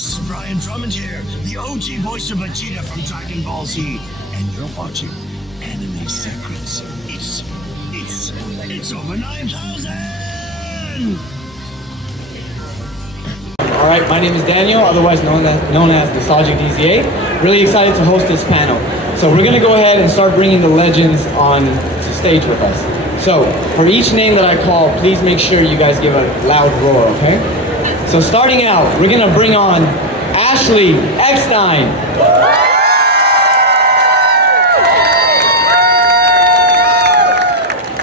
This is Brian Drummond here, the OG voice of Vegeta from Dragon Ball Z, and you're watching Anime Secrets. It's over 9,000! Alright, my name is Daniel, otherwise known as Nostalgic DZA. Really excited to host this panel. So we're gonna go ahead and start bringing the legends on to stage with us. So, for each name that I call, please make sure you guys give a loud roar, okay? So starting out, we're gonna bring on Ashley Eckstein.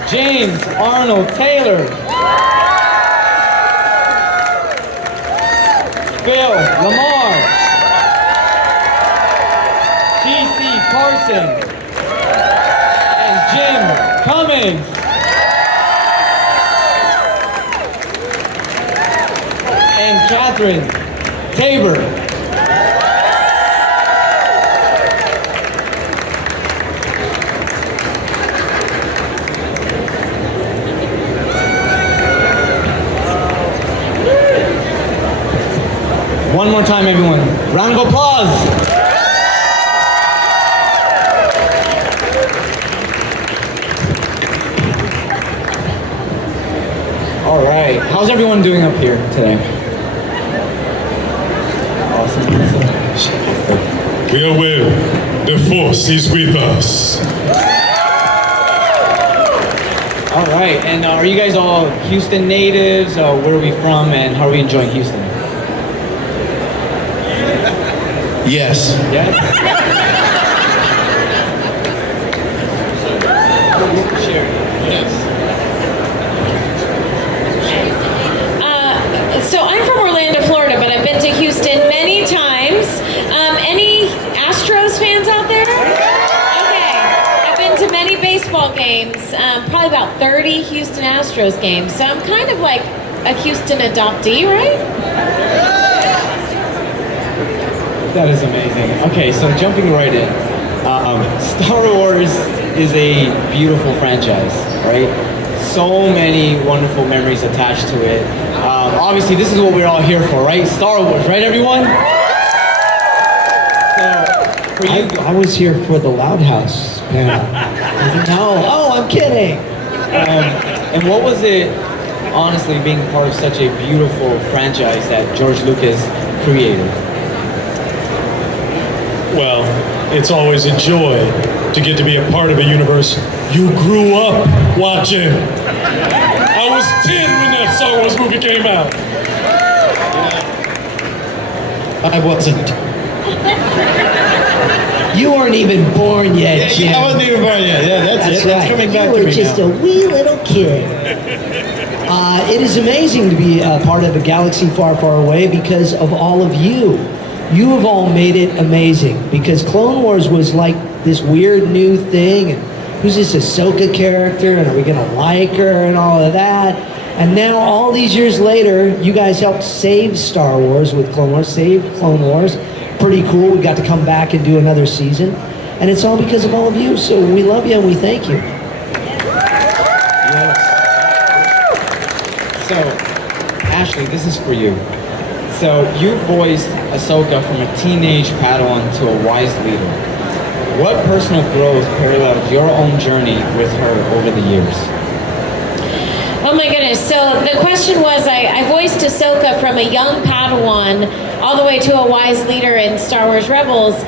James Arnold Taylor. Phil LaMarr. T.C. Carson. And Jim Cummings. And Catherine Tabor. One more time, everyone. Round of applause. All right. How's everyone doing up here today? Awesome. We are well. The Force is with us. All right. And are you guys all Houston natives? Where are we from, and how are we enjoying Houston? Yes. Yes? So I'm from Orlando, Florida, but I've been to Houston many times. Any Astros fans out there? Okay. I've been to many baseball games, probably about 30 Houston Astros games. So I'm kind of like a Houston adoptee, right? That is amazing. Okay, so jumping right in. Star Wars is a beautiful franchise, right? So many wonderful memories attached to it. Obviously, this is what we're all here for, right? Star Wars, right, everyone? So, for you, I was here for the Loud House panel. No, I'm kidding. And what was it, honestly, being part of such a beautiful franchise that George Lucas created? Well, it's always a joy to get to be a part of a universe you grew up watching. I was 10 when that Star Wars movie came out. I wasn't. You weren't even born yet, Jim. I wasn't even born yet. Yeah, that's it. Right. That's coming back you to were me just now. a wee little kid. It is amazing to be a part of a galaxy far, far away because of all of you. You have all made it amazing because Clone Wars was like this weird new thing, and who's this Ahsoka character, and are we gonna like her, and all of that. And now, all these years later, you guys helped save Star Wars with Clone Wars, save Clone Wars. Pretty cool. We got to come back and do another season, and it's all because of all of you. So we love you and we thank you. Yes. So, Ashley, this is for you. So, you voiced Ahsoka from a teenage Padawan to a wise leader. What personal growth paralleled your own journey with her over the years? Oh my goodness. So the question was, I voiced Ahsoka from a young Padawan all the way to a wise leader in Star Wars Rebels.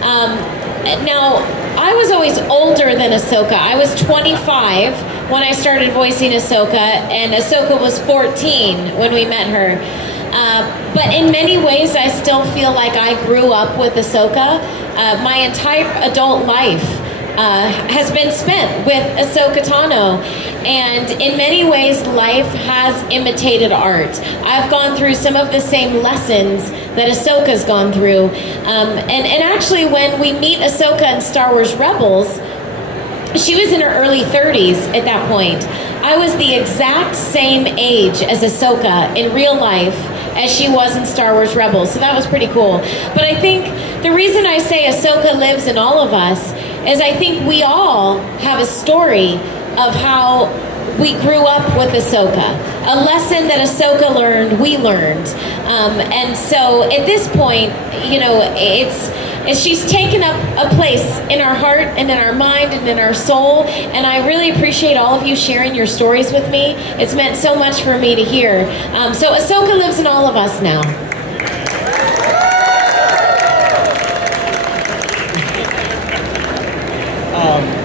Now, I was always older than Ahsoka. I was 25 when I started voicing Ahsoka, and Ahsoka was 14 when we met her. But in many ways, I still feel like I grew up with Ahsoka. My entire adult life has been spent with Ahsoka Tano. And in many ways, life has imitated art. I've gone through some of the same lessons that Ahsoka's gone through. And actually, when we meet Ahsoka in Star Wars Rebels, she was in her early 30s at that point. I was the exact same age as Ahsoka in real life as she was in Star Wars Rebels, so that was pretty cool. But I think the reason I say Ahsoka lives in all of us is I think we all have a story of how we grew up with Ahsoka. A lesson that Ahsoka learned, we learned. And so at this point, you know, she's taken up a place in our heart and in our mind and in our soul. And I really appreciate all of you sharing your stories with me. It's meant so much for me to hear. So Ahsoka lives in all of us now.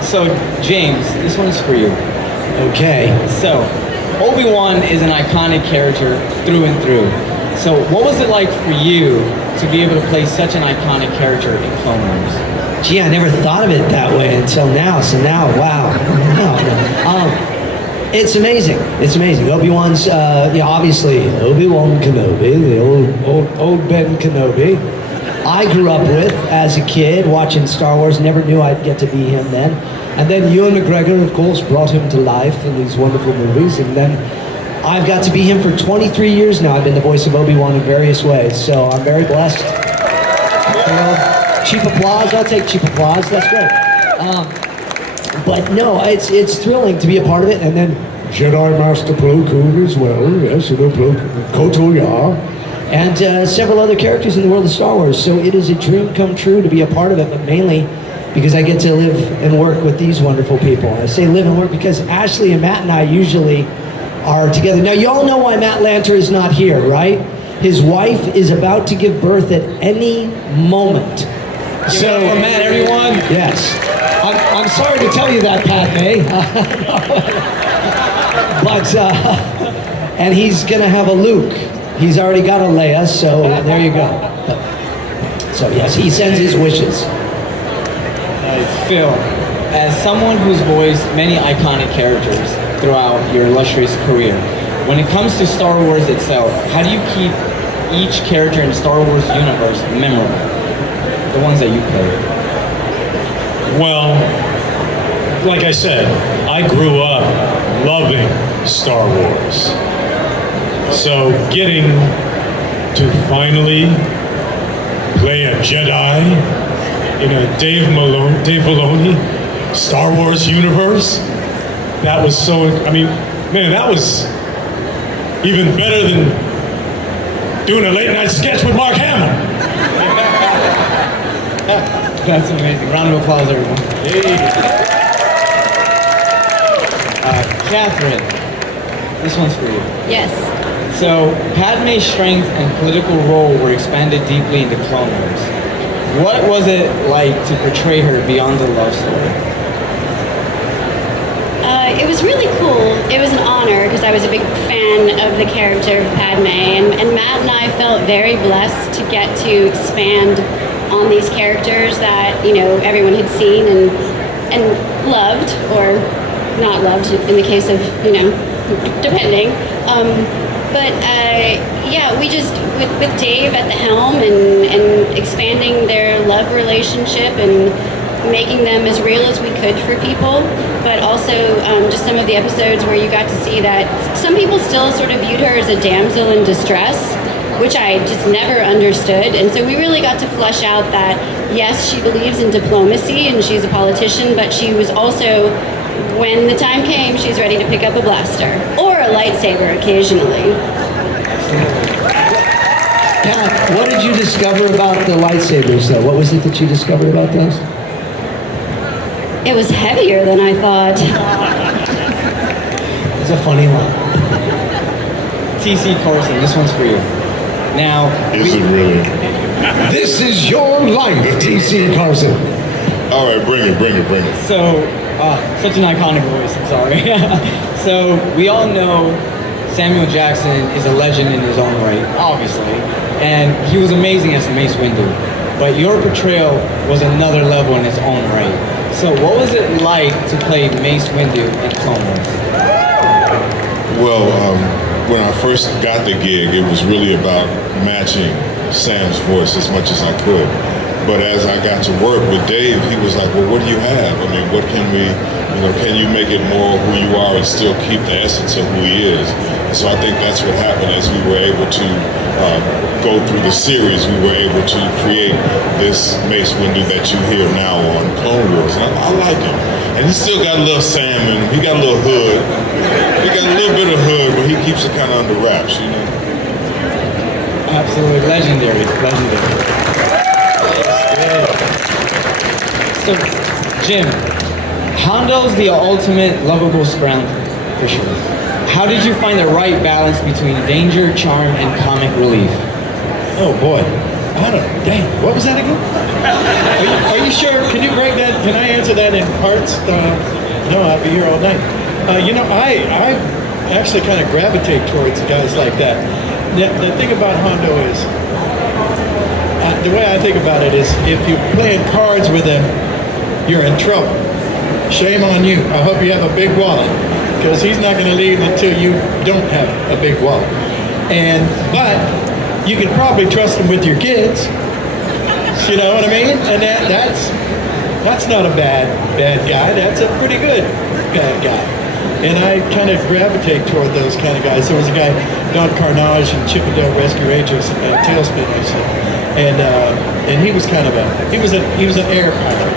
So, James, this one's for you. Okay. So, Obi-Wan is an iconic character through and through. So, what was it like for you to be able to play such an iconic character in Clone Wars? Gee, I never thought of it that way until now. So now, wow. It's amazing. It's amazing. Obi-Wan's, obviously, Obi-Wan Kenobi, the old Ben Kenobi. I grew up with as a kid watching Star Wars. Never knew I'd get to be him then. And then Ewan McGregor, of course, brought him to life in these wonderful movies. And then I've got to be him for 23 years now. I've been the voice of Obi-Wan in various ways. So I'm very blessed. Cheap applause. I'll take cheap applause. That's great. But no, it's thrilling to be a part of it. And then Jedi Master Plo Koon as well. Yes, Koto Ya. And several other characters in the world of Star Wars. So it is a dream come true to be a part of it, but mainly because I get to live and work with these wonderful people. I say live and work because Ashley and Matt and I usually are together. Now, you all know why Matt Lanter is not here, right? His wife is about to give birth at any moment. So, for Matt, everyone. Yes. I'm sorry to tell you that, Padmé. But, and he's going to have a Luke. He's already got a Leia, so there you go. So yes, he sends his wishes. Phil, as someone who's voiced many iconic characters throughout your illustrious career, when it comes to Star Wars itself, how do you keep each character in the Star Wars universe memorable? The ones that you play. Well, like I said, I grew up loving Star Wars. So getting to finally play a Jedi in a Dave Filoni Star Wars universe, that was so, that was even better than doing a late night sketch with Mark Hamill. That's amazing. Round of applause, everyone. Hey. Catherine, this one's for you. Yes. So, Padmé's strength and political role were expanded deeply in the Clone Wars. What was it like to portray her beyond the love story? It was really cool. It was an honor because I was a big fan of the character of Padmé, and Matt and I felt very blessed to get to expand on these characters that, you know, everyone had seen and loved, or not loved in the case of, you know, depending. We just, with Dave at the helm and expanding their love relationship and making them as real as we could for people, but also just some of the episodes where you got to see that some people still sort of viewed her as a damsel in distress, which I just never understood. And so we really got to flesh out that, yes, she believes in diplomacy and she's a politician, but she was also, when the time came, she's ready to pick up a blaster or a lightsaber occasionally. Pat, what did you discover about the lightsabers, though? What was it that you discovered about those? It was heavier than I thought. It's a funny one. T.C. Carson, this one's for you. Now, Is it really? This is your life, T.C. Carson. All right, bring it. so, such an iconic voice, I'm sorry. So, we all know Samuel Jackson is a legend in his own right, obviously, and he was amazing as Mace Windu. But your portrayal was another level in its own right. So what was it like to play Mace Windu in Clone Wars? Well, when I first got the gig, it was really about matching Sam's voice as much as I could. But as I got to work with Dave, he was like, well, what do you have? I mean, what can we, can you make it more who you are and still keep the essence of who he is? And so I think that's what happened as we were able to go through the series. We were able to create this Mace Windu that you hear now on Clone Wars. And I like him. And he still got a little Sam in him. He got a little hood. He got a little bit of hood, but he keeps it kind of under wraps, you know. Absolutely legendary. So, Jim, Hondo's the ultimate lovable scrounge, for sure. How did you find the right balance between danger, charm, and comic relief? Oh boy, I don't. Dang, what was that again? Are you sure? Can you break that? Can I answer that in parts? No, I'll be here all night. I actually kind of gravitate towards guys like that. The thing about Hondo is, the way I think about it is, if you're playing cards with him, you're in trouble. Shame on you. I hope you have a big wallet, because he's not going to leave until you don't have a big wallet. But you can probably trust him with your kids. You know what I mean? And that's not a bad guy. That's a pretty good bad guy. And I kind of gravitate toward those kind of guys. There was a guy, Don Carnage and Chippendale Rescue Rangers and Tailspinners, and he was kind of he was an air pirate,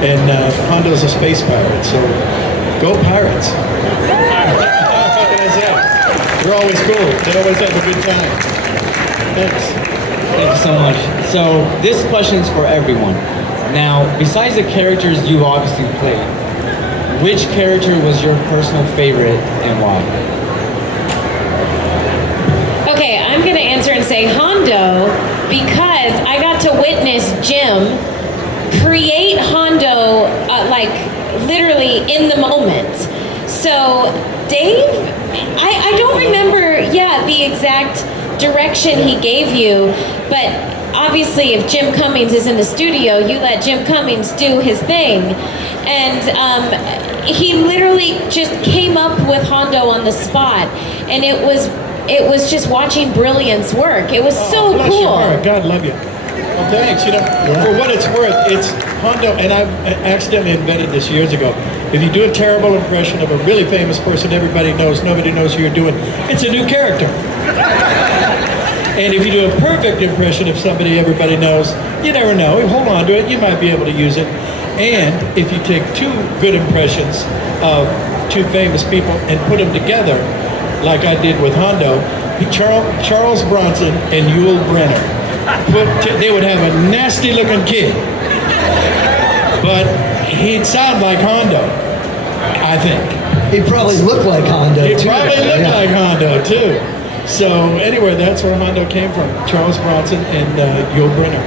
and Hondo's a space pirate. So go pirates! What can I say? They're always cool. They always have a good time. Thanks. Thank you so much. So this question's for everyone. Now, besides the characters you obviously played, which character was your personal favorite and why? Okay, I'm going to answer and say Hondo because I got to witness Jim create Hondo like literally in the moment. So Dave, I don't remember, the exact direction he gave you, but obviously if Jim Cummings is in the studio, you let Jim Cummings do his thing. And he literally just came up with Hondo on the spot, and it was just watching brilliance work. It was so bless cool. Your heart. God love you. Well, thanks. For what it's worth, it's Hondo, and I accidentally invented this years ago. If you do a terrible impression of a really famous person everybody knows, nobody knows who you're doing, it's a new character. And if you do a perfect impression of somebody everybody knows, you never know. Hold on to it. You might be able to use it. And if you take two good impressions of two famous people and put them together, like I did with Hondo, Charles Bronson and Yul Brynner, they would have a nasty-looking kid. But he'd sound like Hondo, I think. He probably looked like Hondo, too. He probably looked like Hondo, too. So anyway, that's where Hondo came from. Charles Bronson and Yul Brynner.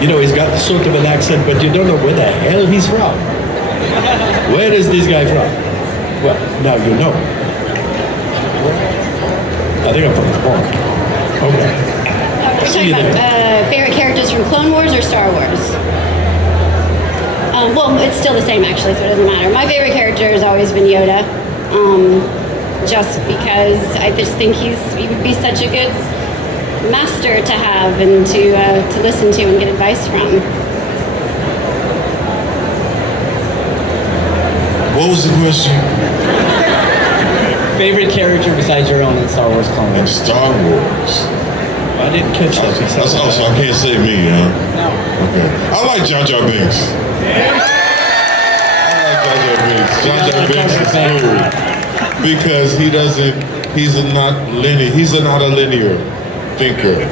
You know, he's got sort of an accent, but you don't know where the hell he's from. Where is this guy from? Well, now you know. I think I'm from Spawn. Okay. We're talking about favorite characters from Clone Wars or Star Wars? Well, it's still the same actually, so it doesn't matter. My favorite character has always been Yoda, just because I just think he would be such a good master to have and to listen to and get advice from. What was the question? Favorite character besides your own in Star Wars Clone In Wars? Star Wars. I didn't catch that. That's also, I can't say me, huh? No. Okay. I like Jar Jar Binks. I like Jar Jar Binks. Jar Jar Binks is cool because he's not a linear thinker,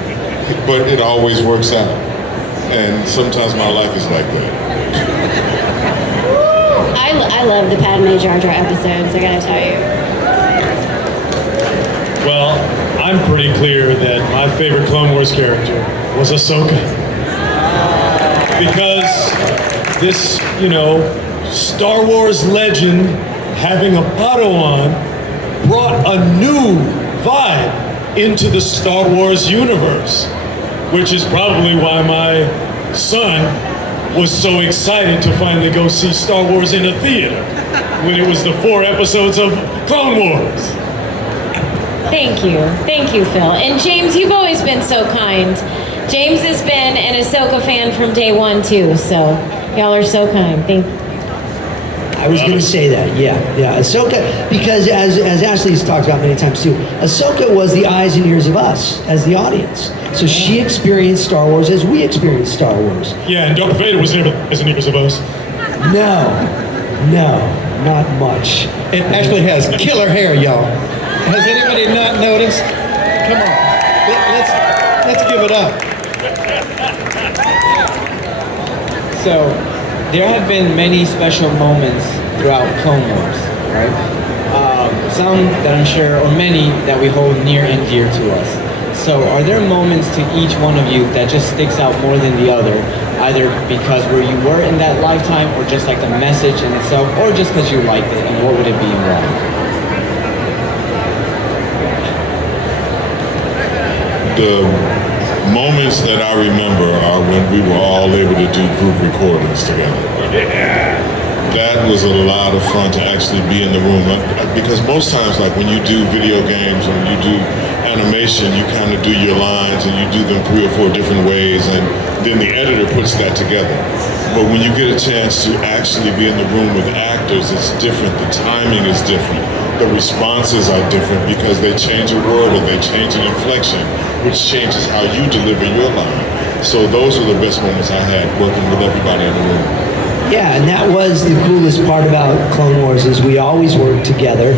but it always works out. And sometimes my life is like that. I love the Padmé Jar Jar episodes, I gotta tell you. Well, I'm pretty clear that my favorite Clone Wars character was Ahsoka. Because this, Star Wars legend having a Padawan brought a new vibe into the Star Wars universe, which is probably why my son was so excited to finally go see Star Wars in a theater when it was the 4 episodes of Clone Wars. Thank you, Phil. And James, you've always been so kind. James has been an Ahsoka fan from day one too, so y'all are so kind. Thank you. I was going to say that, yeah. Ahsoka, because as Ashley's talked about many times too, Ahsoka was the eyes and ears of us as the audience. So she experienced Star Wars as we experienced Star Wars. Yeah, and Darth Vader was never as an ears of us. No. No, not much. It actually has killer hair, y'all. Has anybody not noticed? Come on, let's give it up. So, there have been many special moments throughout Clone Wars, right? Some that I'm sure, or many that we hold near and dear to us. So, are there moments to each one of you that just sticks out more than the other, either because where you were in that lifetime, or just like the message in itself, or just because you liked it, and what would it be and why? The moments that I remember are when we were all able to do group recordings together. That was a lot of fun to actually be in the room, because most times, like when you do video games or when you do animation, you kind of do your lines and you do them 3 or 4 different ways, and then the editor puts that together. But when you get a chance to actually be in the room with actors, it's different. The timing is different. The responses are different because they change a word or they change an inflection, which changes how you deliver your line. So those were the best moments I had working with everybody in the room. Yeah, and that was the coolest part about Clone Wars is we always worked together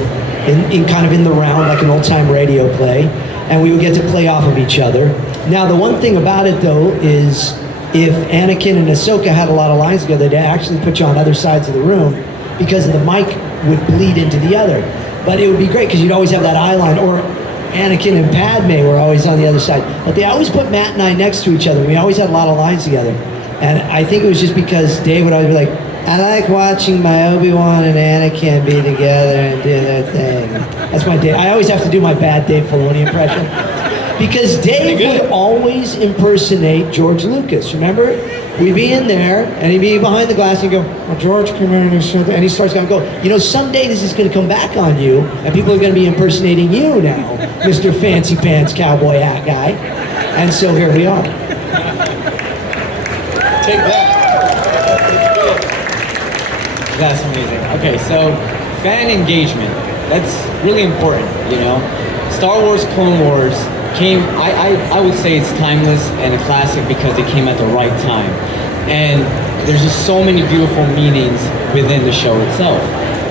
in kind of in the round like an old-time radio play, and we would get to play off of each other. Now, the one thing about it, though, is if Anakin and Ahsoka had a lot of lines together, they'd actually put you on other sides of the room because the mic would bleed into the other. But it would be great because you'd always have that eye line, or Anakin and Padmé were always on the other side. But they always put Matt and I next to each other. We always had a lot of lines together. And I think it was just because Dave would always be like, I like watching my Obi-Wan and Anakin be together and do their thing. That's my Dave. I always have to do my bad Dave Filoni impression. Because Dave would always impersonate George Lucas, remember? We'd be in there, and he'd be behind the glass, and he'd go, well, George came in and said that, and he starts going, you know, someday this is going to come back on you, and people are going to be impersonating you now, Mr. Fancy Pants Cowboy Hat Guy. And so here we are. Take that. That's amazing. Okay, so fan engagement, that's really important, you know? Star Wars Clone Wars came, I would say it's timeless and a classic because it came at the right time. And there's just so many beautiful meanings within the show itself.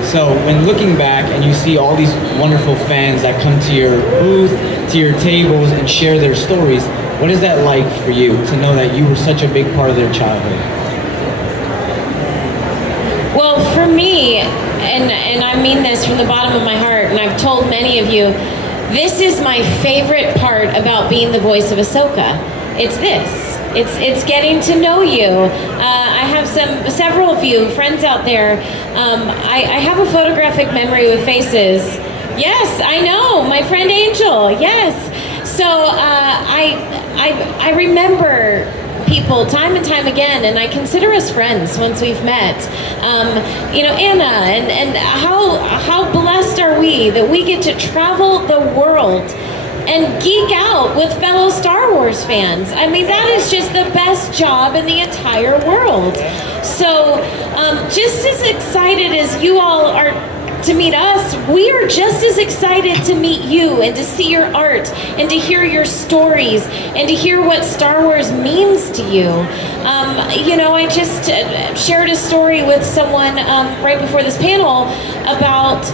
So when looking back and you see all these wonderful fans that come to your booth, to your tables and share their stories, what is that like for you to know that you were such a big part of their childhood? Well, for me, and I mean this from the bottom of my heart, and I've told many of you, this is my favorite part about being the voice of Ahsoka. It's this. It's getting to know you. I have several of you, friends out there. I have a photographic memory with faces. Yes, I know, my friend Angel, yes. So I remember people time and time again, and I consider us friends once we've met. You know, Anna, and how blessed are we that we get to travel the world and geek out with fellow Star Wars fans. I mean, that is just the best job in the entire world. So just as excited as you all are to meet us, we are just as excited to meet you and to see your art and to hear your stories and to hear what Star Wars means to you. You know, I just shared a story with someone right before this panel about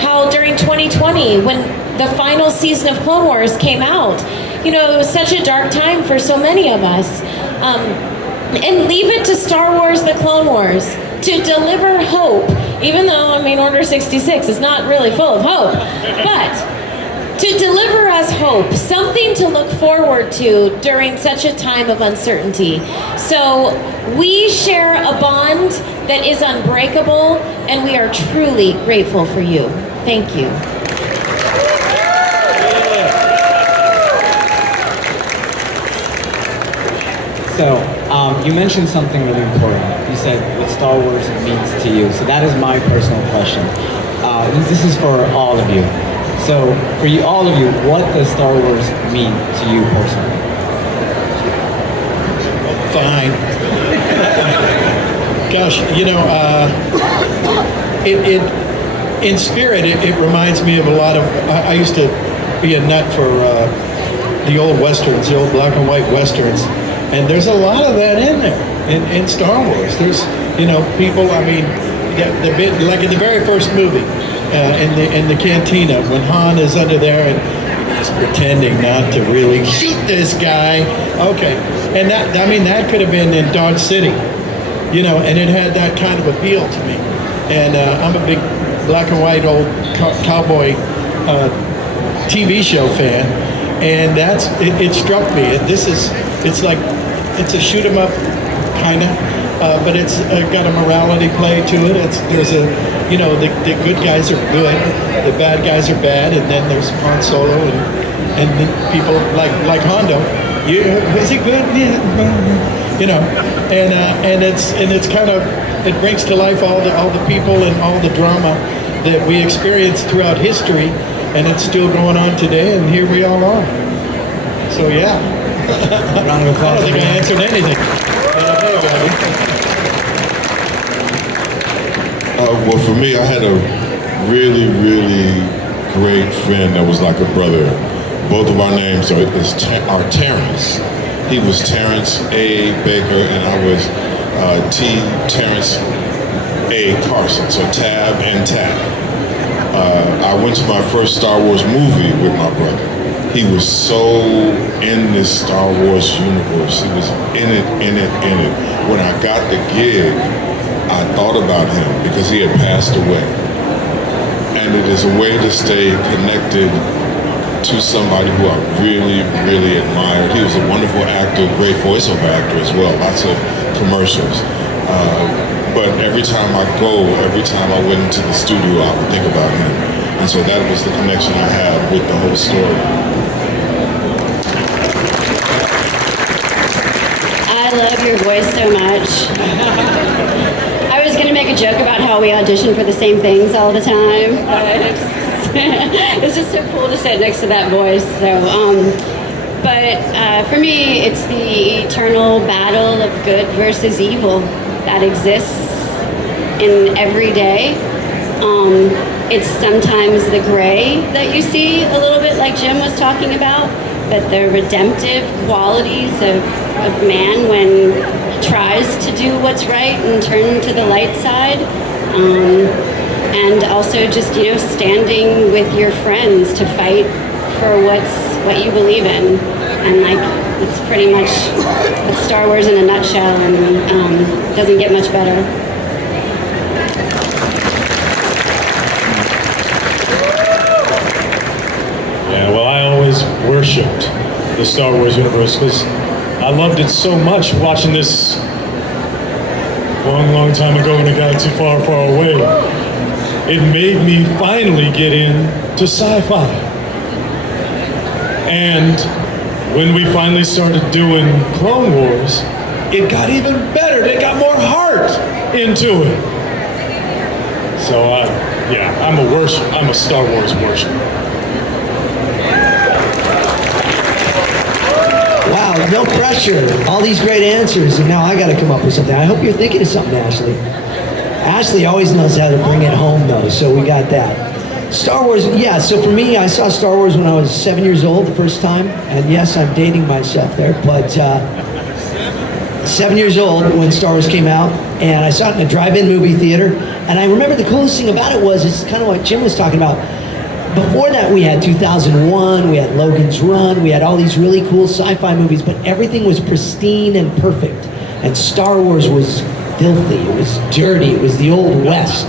how during 2020, when the final season of Clone Wars came out, you know, it was such a dark time for so many of us. And leave it to Star Wars, the Clone Wars, to deliver hope, even though, I mean, Order 66 is not really full of hope, but to deliver us hope, something to look forward to during such a time of uncertainty. So we share a bond that is unbreakable, and we are truly grateful for you. Thank you. So, you mentioned something really important. You said what Star Wars means to you. So that is my personal question. This is for all of you. So, for you, all of you, what does Star Wars mean to you personally? Fine. Gosh, you know, in spirit, it reminds me of a lot of. I used to be a nut for the old westerns, the old black and white westerns. And there's a lot of that in there, in Star Wars. There's, you know, people, I mean, the bit, like in the very first movie, in the cantina, when Han is under there and he's pretending not to really shoot this guy. Okay, and that could have been in Dodge City, and it had that kind of appeal to me. And I'm a big black and white old cowboy TV show fan, and it struck me. It's a shoot 'em up kind of, but it's got a morality play to it. The good guys are good, the bad guys are bad, and then there's Han Solo and the people like Hondo. Is he good? Yeah. And it's kind of, it brings to life all the people and all the drama that we experienced throughout history, and it's still going on today, and here we all are. So yeah. Round of applause. I don't think I answered anything. Hey, buddy. Well, for me, I had a really, really great friend that was like a brother. Both of our names are Terrence. He was Terrence A. Baker, and I was Terrence A. Carson, so Tab and Tab. I went to my first Star Wars movie with my brother. He was so in this Star Wars universe. He was in it. When I got the gig, I thought about him because he had passed away. And it is a way to stay connected to somebody who I really, really admired. He was a wonderful actor, great voiceover actor as well, lots of commercials. But every time I went into the studio, I would think about him. And so that was the connection I had with the whole story. I love your voice so much. I was going to make a joke about how we audition for the same things all the time. It's just so cool to sit next to that voice. So, but for me, it's the eternal battle of good versus evil that exists in every day. It's sometimes the gray that you see, a little bit like Jim was talking about, but the redemptive qualities of man when he tries to do what's right and turn to the light side. And also just, standing with your friends to fight for what you believe in. And it's pretty much it's Star Wars in a nutshell, and doesn't get much better. Yeah, well, I always worshipped the Star Wars universe because I loved it so much watching this long time ago in a galaxy far, far away. It made me finally get into sci-fi. And when we finally started doing Clone Wars, it got even better. They got more heart into it. So, I'm a Star Wars worshiper. Wow, no pressure. All these great answers, and now I got to come up with something. I hope you're thinking of something, Ashley. Ashley always knows how to bring it home, though, so we got that. Star Wars, yeah, so for me, I saw Star Wars when I was 7 years old the first time, and yes, I'm dating myself there, but 7 years old when Star Wars came out, and I saw it in a drive-in movie theater, and I remember the coolest thing about it was, it's kind of what Jim was talking about. Before that, we had 2001, we had Logan's Run, we had all these really cool sci-fi movies, but everything was pristine and perfect. And Star Wars was filthy, it was dirty, it was the Old West.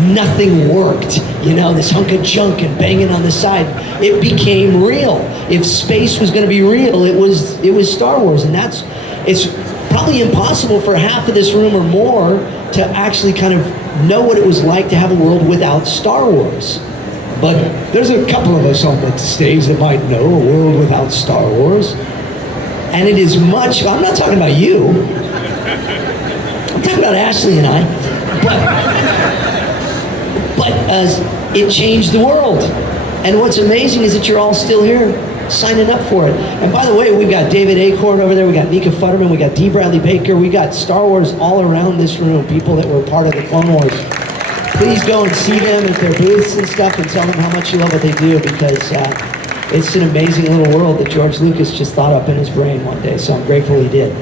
Nothing worked, this hunk of junk and banging on the side. It became real. If space was going to be real, it was Star Wars. And it's probably impossible for half of this room or more to actually kind of know what it was like to have a world without Star Wars. But there's a couple of us on the stage that might know a world without Star Wars. And it is much, I'm not talking about you. I'm talking about Ashley and I. But it changed the world. And what's amazing is that you're all still here signing up for it. And by the way, we've got David Acorn over there, we got Nika Futterman, we got D. Bradley Baker, we got Star Wars all around this room, people that were part of the Clone Wars. Please go and see them at their booths and stuff and tell them how much you love what they do, because it's an amazing little world that George Lucas just thought up in his brain one day, so I'm grateful he did.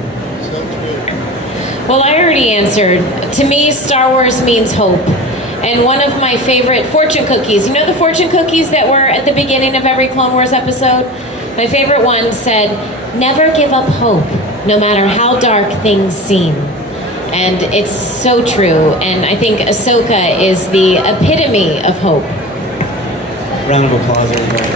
Well, I already answered. To me, Star Wars means hope. And one of my favorite fortune cookies, you know the fortune cookies that were at the beginning of every Clone Wars episode? My favorite one said, "Never give up hope, no matter how dark things seem." And it's so true. And I think Ahsoka is the epitome of hope. Round of applause, everybody.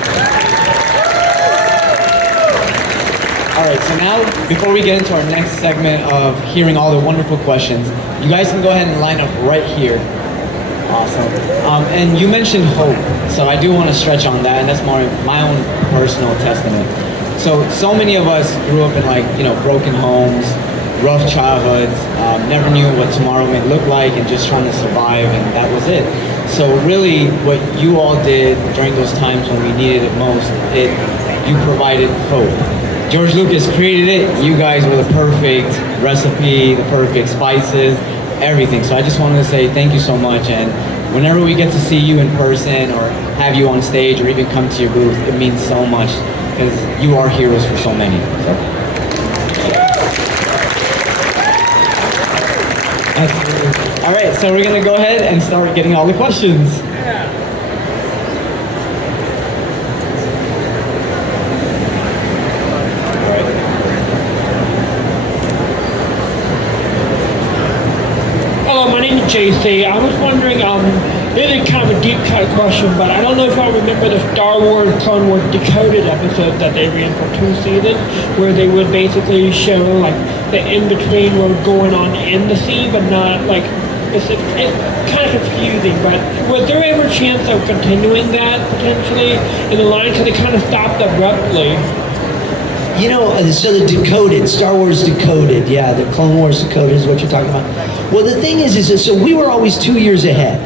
All right, so now, before we get into our next segment of hearing all the wonderful questions, you guys can go ahead and line up right here. Awesome. And you mentioned hope, so I do want to stretch on that, and that's more my own personal testament. So many of us grew up in broken homes, rough childhoods, never knew what tomorrow may look like, and just trying to survive, and that was it. So really, what you all did during those times when we needed it most, you provided hope. George Lucas created it. You guys were the perfect recipe, the perfect spices, everything. So I just wanted to say thank you so much. And whenever we get to see you in person or have you on stage or even come to your booth, it means so much because you are heroes for so many. So. Absolutely. All right, so we're going to go ahead and start getting all the questions. JC, I was wondering, this is kind of a deep cut question, but I don't know if y'all remember the Star Wars Clone Wars Decoded episode that they ran for 2 seasons, where they would basically show like the in-between what was going on in the scene, but not like, it's kind of confusing, but was there ever a chance of continuing that potentially in the line, because it kind of stopped abruptly? You know, so the Decoded, Star Wars Decoded, yeah, the Clone Wars Decoded is what you're talking about. Well, the thing is so we were always 2 years ahead.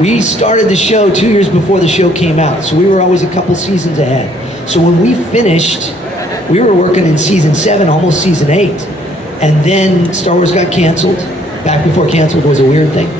We started the show 2 years before the show came out, so we were always a couple seasons ahead. So when we finished, we were working in season 7, almost season 8, and then Star Wars got canceled. Back before canceled was a weird thing.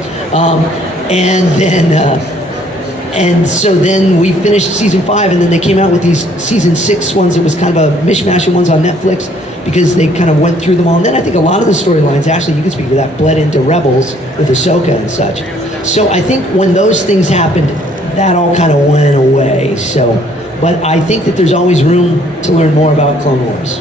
And so then we finished season 5, and then they came out with these season 6 ones. It was kind of a mishmash of ones on Netflix because they kind of went through them all. And then I think a lot of the storylines, actually, you can speak to that, bled into Rebels with Ahsoka and such. So I think when those things happened, that all kind of went away. So, but I think that there's always room to learn more about Clone Wars.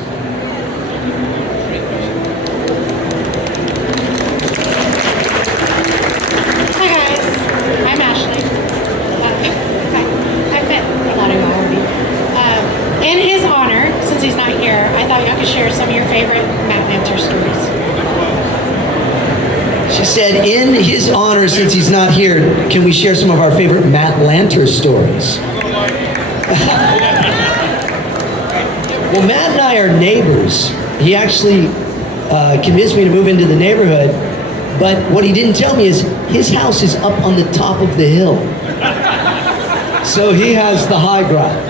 In his honor, since he's not here, can we share some of our favorite Matt Lanter stories? Well, Matt and I are neighbors. He actually convinced me to move into the neighborhood, but what he didn't tell me is his house is up on the top of the hill. So he has the high ground.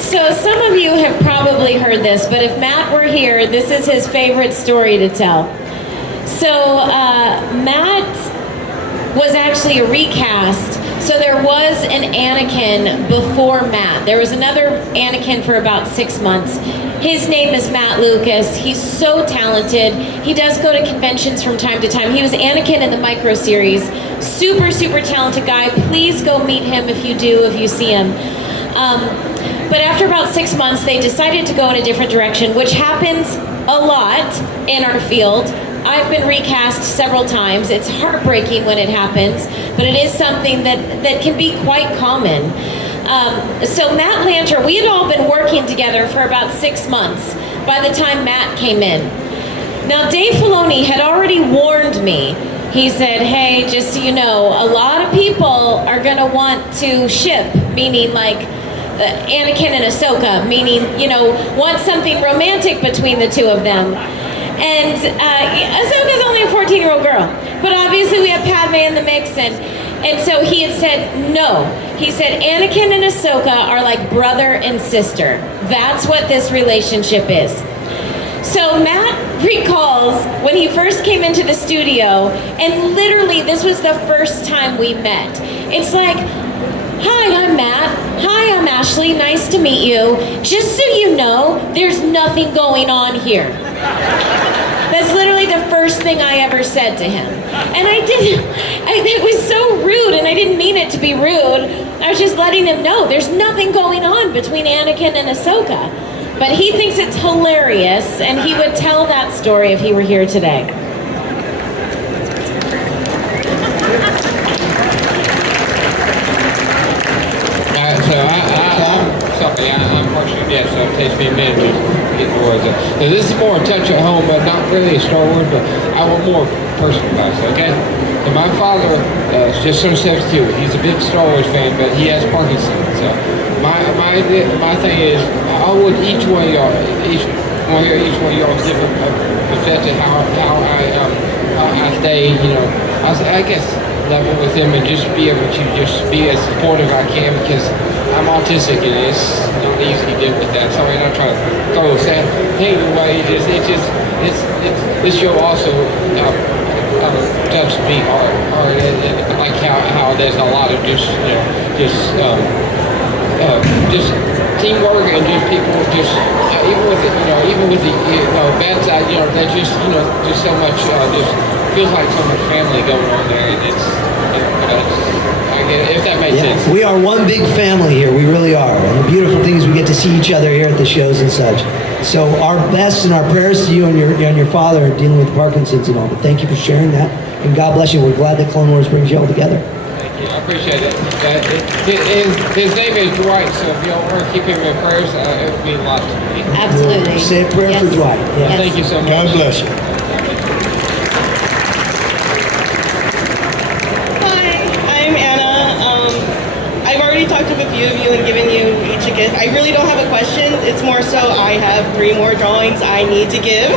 So some of you have probably heard this, but if Matt were here, this is his favorite story to tell. So Matt was actually a recast. So there was an Anakin before Matt. There was another Anakin for about 6 months. His name is Matt Lucas. He's so talented. He does go to conventions from time to time. He was Anakin in the micro series. Super, super talented guy. Please go meet him if you see him. But after about 6 months, they decided to go in a different direction, which happens a lot in our field. I've been recast several times. It's heartbreaking when it happens, but it is something that can be quite common. So Matt Lanter, we had all been working together for about 6 months by the time Matt came in. Now, Dave Filoni had already warned me. He said, hey, just so you know, a lot of people are going to want to ship, meaning like Anakin and Ahsoka, meaning, want something romantic between the two of them. And Ahsoka's only a 14-year-old girl. But obviously we have Padmé in the mix, and so he had said no. He said Anakin and Ahsoka are like brother and sister. That's what this relationship is. So Matt recalls when he first came into the studio, and literally this was the first time we met. It's like, Hi, I'm Matt. Hi, I'm Ashley. Nice to meet you. Just so you know, there's nothing going on here. That's literally the first thing I ever said to him. And it was so rude, and I didn't mean it to be rude. I was just letting him know there's nothing going on between Anakin and Ahsoka. But he thinks it's hilarious, and he would tell that story if he were here today. I'm partially deaf, so it takes me a minute to get the words out. Now, this is more a touch at home, but not really a Star Wars, but I want more personal advice, okay? And my father is just turned 72. He's a big Star Wars fan, but he has Parkinson's. So my thing is, I would each one of y'all give a perspective how I stay, I guess level with him and just be able to just be as supportive as I can, because I'm autistic and it's not easy to deal with that. So I'm not trying to throw sad thing away. This show also touched me hard, and like how there's a lot of just teamwork and just people even with the bad side, there's just so much just feels like so much family going on there, and it's if that makes sense. We are one big family here. We really are. And the beautiful thing is we get to see each other here at the shows and such. So our best and our prayers to you and your father dealing with Parkinson's and all. But thank you for sharing that. And God bless you. We're glad that Clone Wars brings you all together. Thank you. I appreciate it. His name is Dwight, so if y'all want to keep him in prayers, it would mean a lot to me. Absolutely. Say a prayer for Dwight. Yes. Thank you so much. God bless you. Talked to a few of you and given you each a gift. I really don't have a question. It's more so I have 3 more drawings I need to give.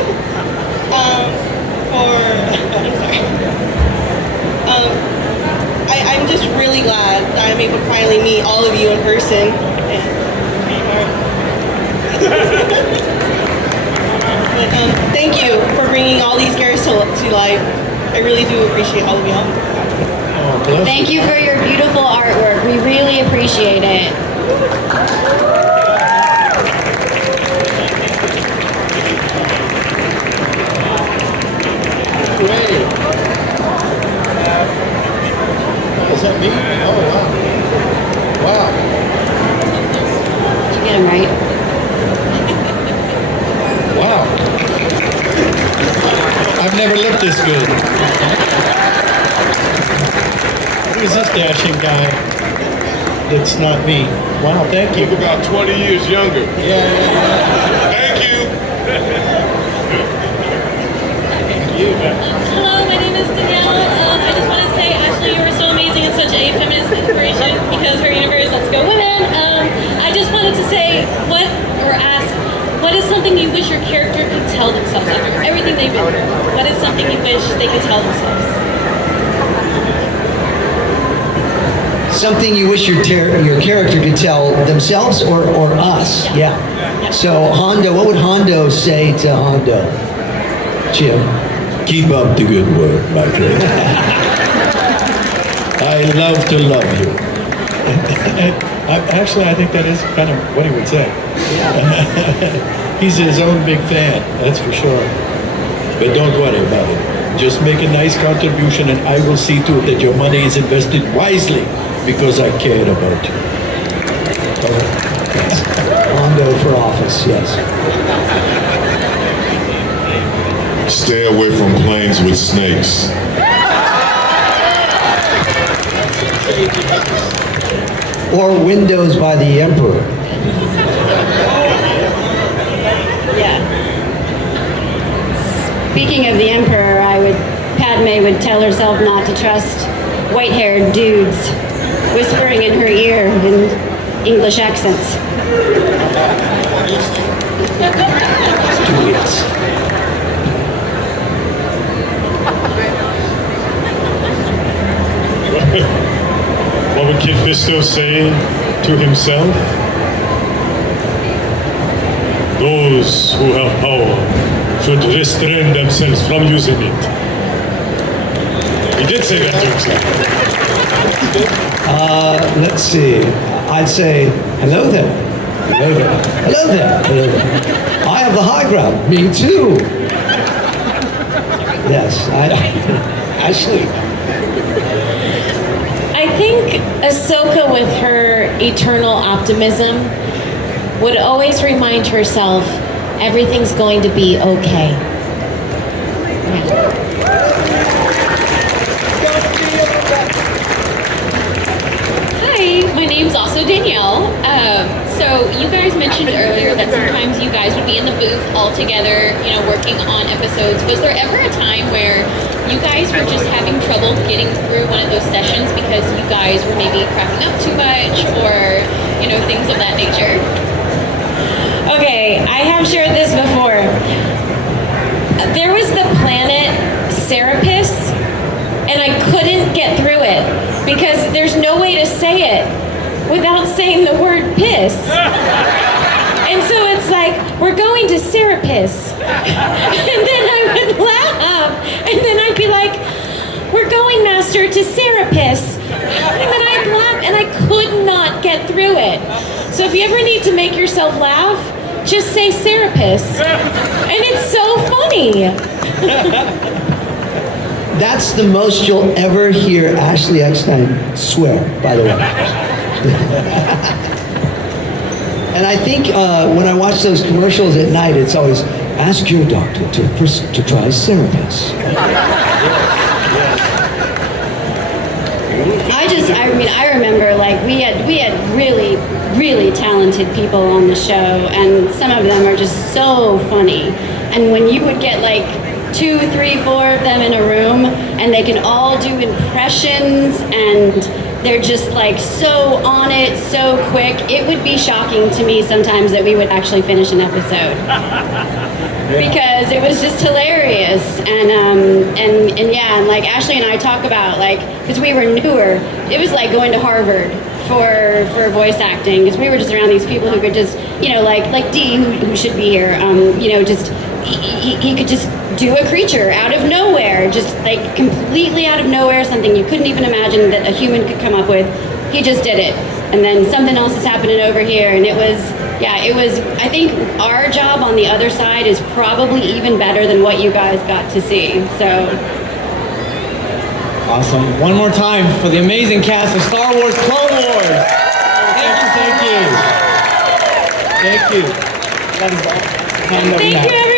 I'm just really glad that I'm able to finally meet all of you in person. But, thank you for bringing all these characters to life. I really do appreciate all of y'all. Thank you for your beautiful artwork. We really appreciate it. Great. Is that me? Oh, wow. Wow. Did you get him right? Wow. I've never looked this good. Who's this dashing guy that's not me? Wow, thank you. Look about 20 years younger. Yeah. Thank you. Hello, my name is Danielle. I just wanted to say, Ashley, you were so amazing and such a feminist inspiration because her universe, let's go women. I just wanted to say, ask, what is something you wish your character could tell themselves after everything they've been through? What is something you wish they could tell themselves? Something you wish your character could tell themselves or us. Yeah. So Hondo, what would Hondo say to Hondo? Jim. Keep up the good work, my friend. I love to love you. I think that is kind of what he would say. He's his own big fan, that's for sure. But don't worry about it. Just make a nice contribution and I will see to it that your money is invested wisely because I care about you. Hondo for office, yes. Stay away from planes with snakes. Or windows by the Emperor. Yeah. Speaking of the Emperor, Padmé would tell herself not to trust white-haired dudes whispering in her ear in English accents. What would Kid Fisto say to himself? Those who have power should restrain themselves from using it. He did say that to himself. Let's see. I'd say, hello there. Hello there. Hello there. Hello there. I have the high ground. Me too. Yes, Ashley. I think Ahsoka, with her eternal optimism, would always remind herself everything's going to be okay. Hi, my name's also Danielle. So you guys mentioned earlier that sometimes you guys would be in the booth all together, working on episodes. Was there ever a time where you guys were just having trouble getting through one of those sessions because you guys were maybe cracking up too much or, things of that nature? Okay, I have shared this before. There was the planet Serapis, and I couldn't get through it because there's no way to say it without saying the word piss. And so it's like, we're going to Serapis. And then I would laugh, and then I'd be like, we're going, Master, to Serapis. And then I'd laugh, and I could not get through it. So if you ever need to make yourself laugh, just say Serapis. And it's so funny. That's the most you'll ever hear Ashley Eckstein swear, by the way. And I think when I watch those commercials at night, it's always, ask your doctor to try Serapis. I remember we had really, really talented people on the show, and some of them are just so funny. And when you would get 2, 3, 4 of them in a room, and they can all do impressions, and they're just so on it, so quick, it would be shocking to me sometimes that we would actually finish an episode. Because it was just hilarious. And Ashley and I talk about because we were newer, it was like going to Harvard for voice acting, because we were just around these people who could just, like Dee, who should be here, just he could just do a creature out of nowhere, just completely out of nowhere, something you couldn't even imagine that a human could come up with. He just did it. And then something else is happening over here, and it was, I think our job on the other side is probably even better than what you guys got to see, so. Awesome. One more time for the amazing cast of Star Wars Clone Wars. Thank you. Thank you, everyone.